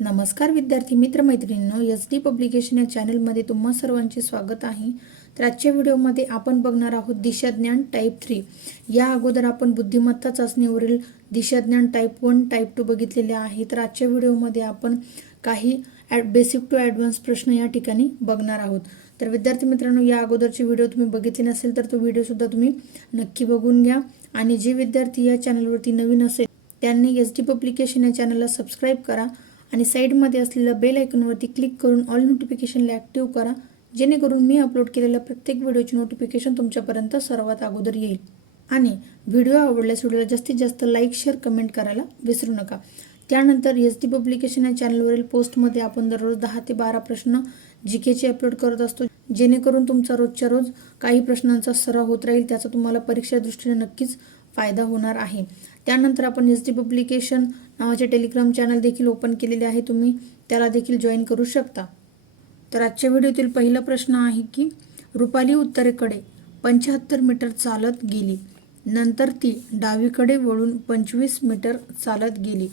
नमस्कार विद्यार्थी मित्र मैत्रिणींनो, SD पब्लिकेशन या चॅनलमध्ये तुम्हा सर्वांचे स्वागत आहे। तर आजच्या व्हिडिओमध्ये आपण बघणार आहोत दिशाज्ञान टाइप 3। या अगोदर आपण बुद्धिमत्ता चाचणीवरील दिशाज्ञान टाइप 1 टाइप 2 बघितलेले आहे। तर आजच्या व्हिडिओमध्ये आपण काही बेसिक टू ॲडव्हान्स प्रश्न या ठिकाणी बघणार आहोत। तर विद्यार्थी मित्रांनो, या अगोदरची व्हिडिओ तुम्ही बघितली नसेल तर तो व्हिडिओ सुद्धा तुम्ही नक्की बघून घ्या। आणि जे विद्यार्थी या चॅनलवरती नवीन असेल त्यांनी SD पब्लिकेशन या चॅनलला सबस्क्राइब करा आणि साइडमध्ये असलेल्या बेल आयकॉनवरती क्लिक करून ऑल नोटिफिकेशनला ॲक्टिव्ह करा, जेणेकरून मी अपलोड केलेल्या प्रत्येक व्हिडिओची नोटिफिकेशन तुमच्यापर्यंत सर्वात अगोदर येईल। आणि व्हिडिओ आवडल्यास व्हिडिओला जास्तीत जास्त लाईक शेअर कमेंट करायला विसरू नका। त्यानंतर SD पब्लिकेशन या चॅनलवरील पोस्टमध्ये आपण दररोज 10 ते 12 प्रश्न जीकेचे अपलोड करत असतो, जेणेकरून तुमचा रोजच्या रोज काही प्रश्नांचा सराव होत राहील, त्याचा तुम्हाला परीक्षा दृष्टीने नक्कीच फायदा होणार आहे। त्यानंतर आपण SD पब्लिकेशन नावाचे टेलिग्राम चॅनल देखील ओपन केलेले आहे, तुम्ही त्याला देखील जॉईन करू शकता। तर आजच्या व्हिडिओतील पहिला प्रश्न आहे की रुपाली उत्तरेकडे 75 मीटर चालत गेली, नंतर ती डावीकडे वळून 25 मीटर चालत गेली,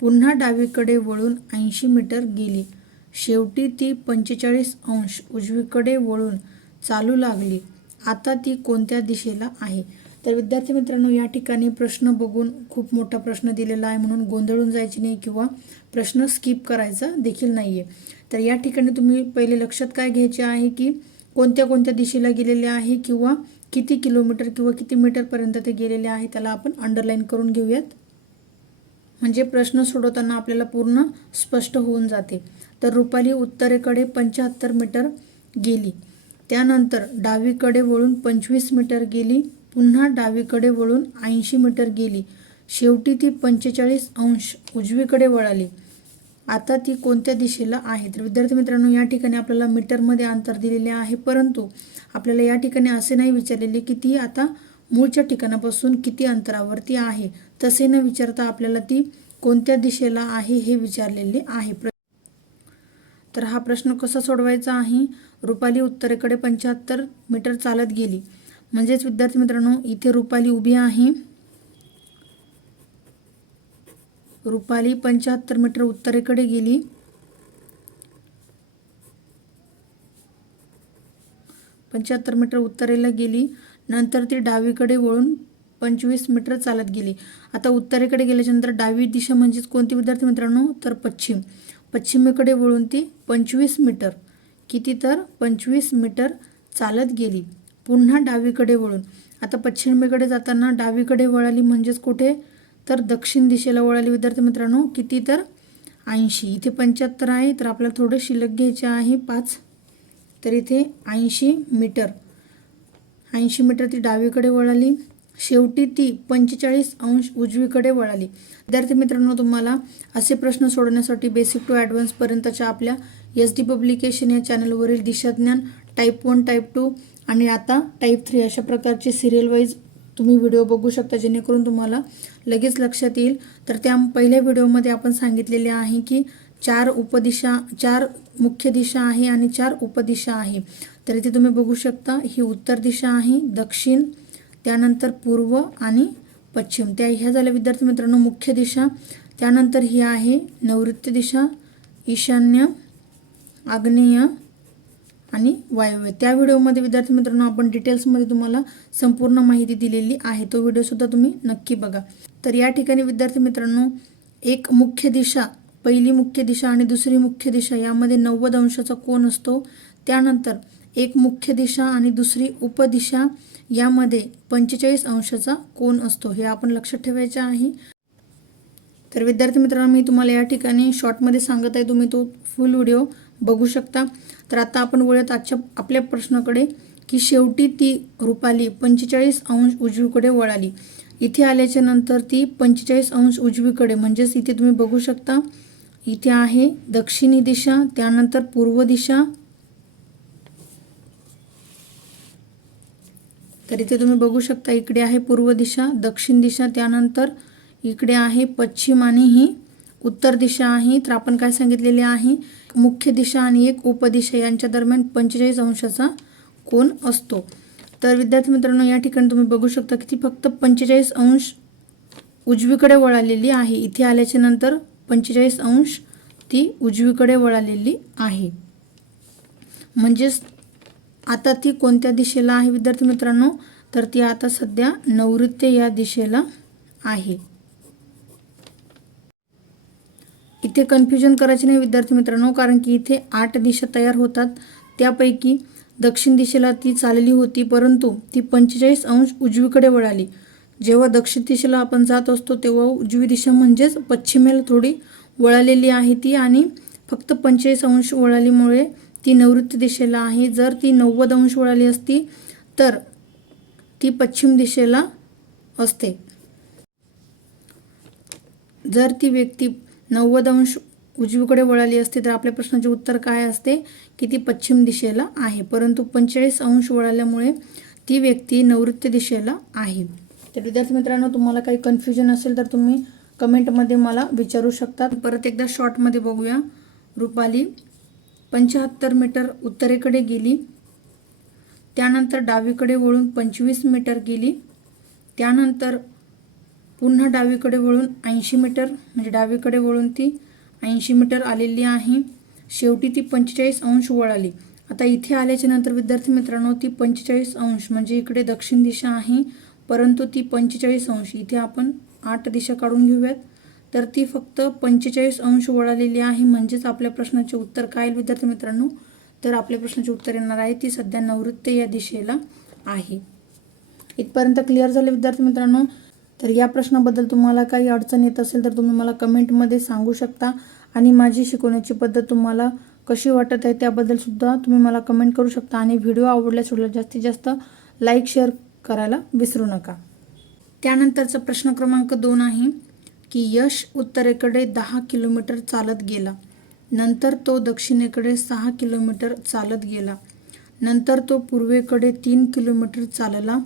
पुन्हा डावीकडे वळून 80 मीटर गेली, शेवटी ती 45 अंश उजवीकडे वळून चालू लागली। आता ती कोणत्या दिशेला आहे? तर विद्यार्थी मित्रांनो, या ठिकाणी प्रश्न बघून खूप मोठा प्रश्न दिलेला आहे, म्हणून गोंधळून जायचे नाही किंवा प्रश्न स्किप करायचा देखील नाहीये। तर या ठिकाणी तुम्ही पहिले लक्षात काय घ्यायचे आहे की कोणत्या कोणत्या दिशेला गेलेले आहे किंवा किती किलोमीटर किंवा किती मीटर पर्यंत ते गेलेले आहे, त्याला आपण अंडरलाईन करून घेऊयात, म्हणजे प्रश्न सोडवताना आपल्याला पूर्ण स्पष्ट होऊन जाते। तर रुपाली उत्तरेकडे 75 मीटर गेली, त्यानंतर डावीकडे वळून 25 मीटर गेली, पुन्हा डावीकडे वळून 80 मीटर गेली, शेवटी ती 45 अंश उजवीकडे वळाली। आता ती कोणत्या दिशेला आहे? तर विद्यार्थी मित्रांनो, या ठिकाणी आपल्याला मीटरमध्ये अंतर दिलेले आहे, परंतु आपल्याला या ठिकाणी असे नाही विचारलेले की ती आता मूळच्या ठिकाणापासून किती अंतरावरती आहे, तसे न विचारता आपल्याला ती कोणत्या दिशेला आहे हे विचारलेले आहे। तर हा प्रश्न कसा सोडवायचा आहे? रुपाली उत्तरेकडे 75 मीटर चालत गेली, म्हणजेच विद्यार्थी मित्रांनो, इथे रुपाली उभी आहे, रुपाली 75 मीटर उत्तरेकडे गेली, उत्तरेला गेली, नंतर ती डावीकडे वळून 25 मीटर चालत गेली। आता उत्तरेकडे गेल्याच्या नंतर डावी दिशा म्हणजेच कोणती विद्यार्थी मित्रांनो? तर पश्चिमेकडे वळून ती 25 मीटर, किती तर 25 मीटर चालत गेली, पुन्हा डावीकडे वळून, आता पश्चिमेकडे जाताना डावीकडे वळाली, म्हणजेच कुठे? तर दक्षिण दिशेला वळाली विद्यार्थी मित्रांनो, किती तर 80। इथे 75 आहे, तर आपल्याला थोडे शिल्लक घ्यायचे आहे 5, तर इथे 80 मीटर ती डावीकडे वळाली, शेवटी ती 45 अंश उजवीकडे वळाली। विद्यार्थी मित्रांनो, तुम्हाला असे प्रश्न सोडवण्यासाठी बेसिक टू ॲडव्हान्स पर्यंतच्या आपल्या SD पब्लिकेशन या चॅनलवरील दिशाज्ञान टाइप 1 टाइप 2 आणि आता टाइप 3 अशा प्रकारचे सिरियल वाईज तुम्ही व्हिडिओ बघू शकता, जेणेकरून तुम्हाला लगेच लक्षात येईल। तर त्या पहिल्या व्हिडिओमध्ये आपण सांगितलेले आहे की 4 मुख्य दिशा आहे आणि 4 उपदिशा आहे। तर इथे तुम्ही बघू शकता, ही उत्तर दिशा आहे, दक्षिण, त्यानंतर पूर्व आणि पश्चिम, त्या ह्या झाल्या विद्यार्थी मित्रांनो मुख्य दिशा। त्यानंतर ही आहे नैऋत्य दिशा, ईशान्य, आग्नेय आणि वायव्य। त्या व्हिडिओमध्ये विद्यार्थी मित्रांनो आपण डिटेल्समध्ये तुम्हाला संपूर्ण माहिती दिलेली आहे, तो व्हिडिओ सुद्धा तुम्ही नक्की बघा। तर या ठिकाणी विद्यार्थी मित्रांनो, एक मुख्य दिशा, पहिली मुख्य दिशा आणि दुसरी मुख्य दिशा यामध्ये 90 अंशाचा कोन असतो, त्यानंतर एक मुख्य दिशा आणि दुसरी उपदिशा यामध्ये 45 अंशाचा कोन असतो, हे आपण लक्षात ठेवायचे आहे। तर विद्यार्थी मित्रांनो, मी तुम्हाला या ठिकाणी शॉर्टमध्ये सांगत आहे, तुम्ही तो फुल व्हिडिओ बघू शकता। तर आता आपण वळूयात आजच्या आपल्या प्रश्नाकडे की शेवटी ती रुपाली 45 अंश उजवीकडे वळाली। इथे आल्याच्या नंतर ती 45 अंश उजवीकडे, म्हणजेच इथे तुम्ही बघू शकता, इथे आहे दक्षिणी दिशा, त्यानंतर पूर्व दिशा, तर इथे तुम्ही बघू शकता इकडे आहे पूर्व दिशा, दक्षिण दिशा, त्यानंतर इकडे आहे पश्चिम आणि ही उत्तर दिशा आहे। तर आपण काय सांगितलेले आहे, मुख्य दिशा आणि एक उपदिशा यांच्या दरम्यान 45 अंशाचा कोन असतो। तर विद्यार्थी मित्रांनो, या ठिकाणी तुम्ही बघू शकता की ती फक्त 45 अंश उजवीकडे वळालेली आहे। इथे आल्याच्या नंतर 45 अंश ती उजवीकडे वळालेली आहे. म्हणजेच आता ती कोणत्या दिशेला आहे विद्यार्थी मित्रांनो, तर ती आता सध्या नैऋत्य या दिशेला आहे. इथे कन्फ्युजन करायचे नाही विद्यार्थी मित्रांनो, कारण की इथे 8 दिशा तयार होतात. त्यापैकी दक्षिण दिशेला ती चालली होती, परंतु ती 45 अंश उजवीकडे वळाली. जेव्हा दक्षिण दिशेला आपण जात असतो तेव्हा उजवी दिशा म्हणजेच पश्चिमेला थोडी वळालेली आहे ती, आणि फक्त 45 अंश वळालीमुळे ती नैऋत्य दिशेला आहे. जर ती 90 अंश वळाली असती तर ती पश्चिम दिशेला असते. जर ती व्यक्ती 90 अंश उजवीकडे वळाली असते तर आपल्या प्रश्नाचे उत्तर काय असते की ती पश्चिम दिशेला आहे, परंतु 45 अंश वळाल्यामुळे ती व्यक्ती नैऋत्य दिशेला आहे. तर विद्यार्थी मित्रांनो, तुम्हाला काही कन्फ्युजन असेल तर तुम्ही कमेंटमध्ये मला विचारू शकता. परत एकदा शॉर्टमध्ये बघूया. रुपाली 75 मीटर उत्तरेकडे गेली, त्यानंतर डावीकडे वळून 25 मीटर गेली, त्यानंतर पुन्हा डावीकडे वळून 80 मीटर म्हणजे डावीकडे वळून ती 80 मीटर आलेली आहे. शेवटी ती 45 अंश वळाली. आता इथे आल्याच्या नंतर विद्यार्थी मित्रांनो, ती 45 अंश म्हणजे इकडे दक्षिण दिशा आहे, परंतु ती 45 अंश इथे आपण 8 दिशा काढून घेऊयात, तर ती फक्त 45 अंश वळालेली आहे. म्हणजेच आपल्या प्रश्नाचे उत्तर काय येईल विद्यार्थी मित्रांनो, तर आपल्या प्रश्नाचे उत्तर येणार आहे ती सध्या नैऋत्य या दिशेला आहे. इथपर्यंत क्लिअर झाले विद्यार्थी मित्रांनो. तर या प्रश्नाबद्दल तुम्हाला काही अडचण येत असेल तर तुम्ही मला कमेंटमध्ये सांगू शकता, आणि माझी शिकवण्याची पद्धत तुम्हाला कशी वाटत आहे त्याबद्दल सुद्धा तुम्ही मला कमेंट करू शकता. आणि व्हिडिओ आवडल्यास जास्तीत जास्त लाईक शेअर करायला विसरू नका. त्यानंतरचा प्रश्न क्रमांक 2 आहे की यश उत्तरेकडे 10 किलोमीटर चालत गेला, नंतर तो दक्षिणेकडे 6 किलोमीटर चालत गेला, नंतर तो पूर्वेकडे 3 किलोमीटर चालला,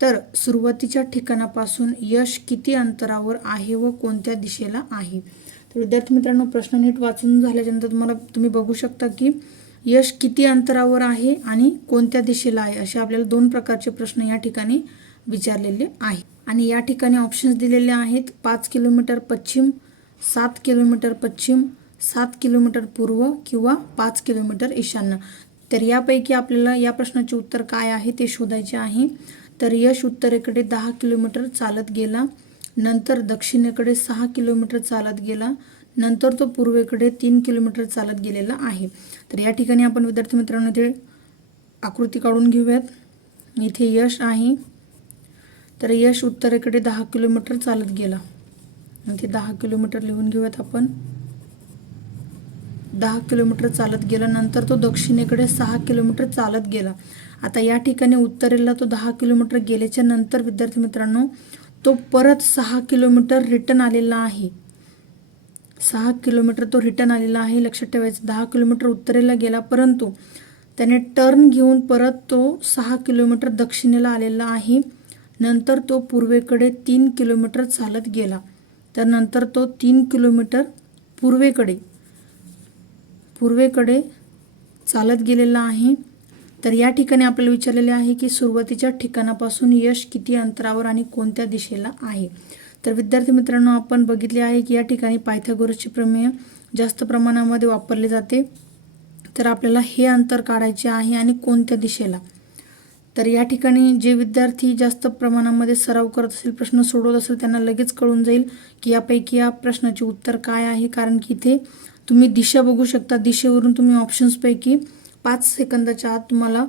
तर सुरुवातीच्या ठिकाणापासून यश किती अंतरावर आहे व कोणत्या दिशेला आहे. तर विद्यार्थी मित्रांनो, प्रश्न नीट वाचून झाल्यानंतर तुम्ही बघू शकता की यश किती अंतरावर आहे आणि कोणत्या दिशेला आहे, असे आपल्याला 2 प्रकारचे प्रश्न या ठिकाणी विचारलेले आहे. आणि या ठिकाणी ऑप्शन्स दिलेले आहेत: 5 किलोमीटर पश्चिम, 7 किलोमीटर पश्चिम, 7 किलोमीटर पूर्व किंवा 5 किलोमीटर ईशान्य. तर यापैकी आपल्याला या प्रश्नाचे उत्तर काय आहे ते शोधायचे आहे. तर यश उत्तरेकडे 10 किलोमीटर चालत गेला, नंतर दक्षिणेकडे 6 किलोमीटर चालत गेला, नंतर तो पूर्वेकडे 3 किलोमीटर चालत गेलेला आहे. तर या ठिकाणी आपण विद्यार्थी मित्रांनो इथे आकृती काढून घेऊयात. इथे यश आहे, तर यश उत्तरेकडे 10 किलोमीटर चालत गेला. इथे 10 किलोमीटर लिहून घेऊयात आपण. 10 किलोमीटर चालत गेला, नंतर तो दक्षिणेकडे 6 किलोमीटर चालत गेला. आता या ठिकाणी उत्तरेला तो 10 किलोमीटर गेल्याच्या नंतर विद्यार्थी मित्रांनो तो परत 6 किलोमीटर रिटर्न आलेला आहे. 6 किलोमीटर तो रिटर्न आलेला आहे. लक्षात ठेवायचं, 10 किलोमीटर उत्तरेला गेला, परंतु त्याने टर्न घेऊन परत तो 6 किलोमीटर दक्षिणेला आलेला आहे. नंतर तो पूर्वेकडे 3 किलोमीटर चालत गेला, तर नंतर तो 3 किलोमीटर पूर्वेकडे चालत गेलेला आहे. तर या ठिकाणी आपल्याला विचारलेले आहे की सुरुवातीच्या ठिकाणापासून यश किती अंतरावर आणि कोणत्या दिशेला आहे. तर विद्यार्थी मित्रांनो, आपण बघितले आहे की या ठिकाणी पायथागोरसचे प्रमेय जास्त प्रमाणामध्ये वापरले जाते. तर आपल्याला हे अंतर काढायचे आहे आणि कोणत्या दिशेला. तर या ठिकाणी जे विद्यार्थी जास्त प्रमाणामध्ये सराव करत असेल, प्रश्न सोडवत असेल, त्यांना लगेच कळून जाईल की यापैकी या प्रश्नाचे उत्तर काय आहे. कारण की इथे तुम्ही दिशा बघू शकता. दिशेवरून तुम्ही ऑप्शन्सपैकी 5 सेकंदाच्या आत तुम्हाला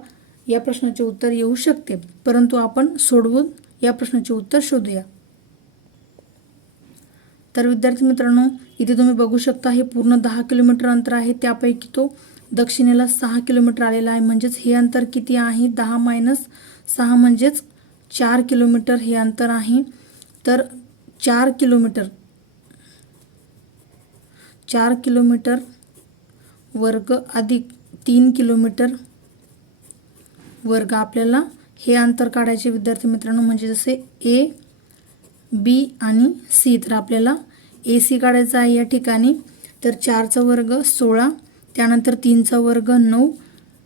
या प्रश्नाचे उत्तर येऊ शकते. परंतु आपण सोडवून या प्रश्नाचे उत्तर शोधूया. तर विद्यार्थी मित्रांनो, इथे तुम्ही बघू शकता हे पूर्ण 10 किलोमीटर अंतर आहे. त्यापैकी तो दक्षिणेला 6 किलोमीटर आलेला आहे. म्हणजेच हे अंतर किती आहे, 10 - 6 म्हणजेच 4 किलोमीटर हे अंतर आहे. तर 4 किलोमीटर वर्ग अधिक 3 किलोमीटर वर्ग आपल्याला हे अंतर काढायचे विद्यार्थी मित्रांनो. म्हणजे जसे ए, बी आणि सी. तर आपल्याला ए सी काढायचा आहे या ठिकाणी. तर 4चा वर्ग 16, त्यानंतर 3चा वर्ग 9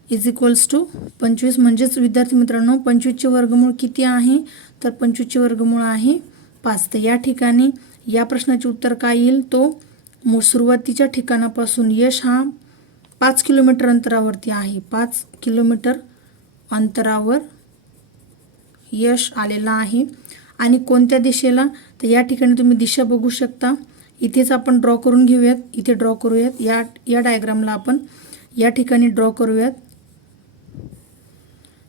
= 25. म्हणजेच विद्यार्थी मित्रांनो 25चे वर्गमूळ किती आहे, तर 25चे वर्गमूळ आहे 5. तर या ठिकाणी या प्रश्नाचे उत्तर काय येईल, तो सुरुवातीच्या ठिकाणापासून यश हा 5 किलोमीटर अंतरावरती आहे. 5 किलोमीटर अंतरावर यश आलेला आहे. आणि कोणत्या दिशेला, तर या ठिकाणी तुम्ही दिशा बघू शकता. इथेच आपण ड्रॉ करून घेऊयात. इथे ड्रॉ करूयात. या डायग्रामला आपण या ठिकाणी ड्रॉ करूयात.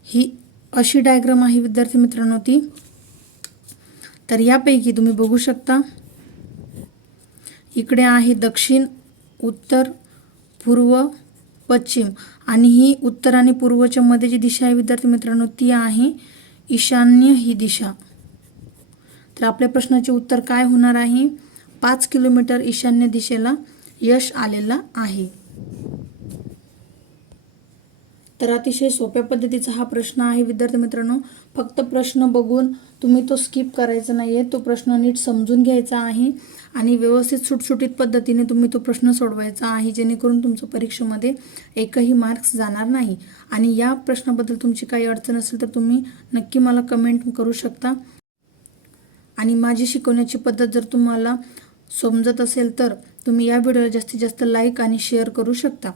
ही अशी डायग्राम आहे विद्यार्थी मित्रांनो ती. तर यापैकी तुम्ही बघू शकता इकडे आहे दक्षिण, उत्तर, पूर्व, पश्चिम आणि ही उत्तर आणि पूर्वच्या मध्ये जी दिशा आहे विद्यार्थी मित्रांनो ती आहे ईशान्य ही दिशा. तर आपल्या प्रश्नाचे उत्तर काय होणार आहे? 5 किलोमीटर ईशान्य दिशेला यश आलेला आहे. तर अतिशय सोप्या पद्धतीचा हा प्रश्न आहे विद्यार्थी मित्रांनो. फक्त प्रश्न बघून तुम्ही तो स्किप करायचा नाहीये. तो प्रश्न नीट समजून घ्यायचा आहे आणि व्यवस्थित सुटसुटीत पद्धतीने तुम्ही तो प्रश्न सोडवायचा आहे, जेणेकरून तुमच्या परीक्षेमध्ये एकही मार्क्स जाणार नाही. आणि या प्रश्नाबद्दल तुमची काही अडचण असेल तर तुम्ही नक्की मला कमेंट करू शकता. आणि माझी शिकवण्याची पद्धत जर तुम्हाला समजत असेल तर तुम्ही या व्हिडिओला जास्तीत जास्त लाईक आणि शेअर करू शकता.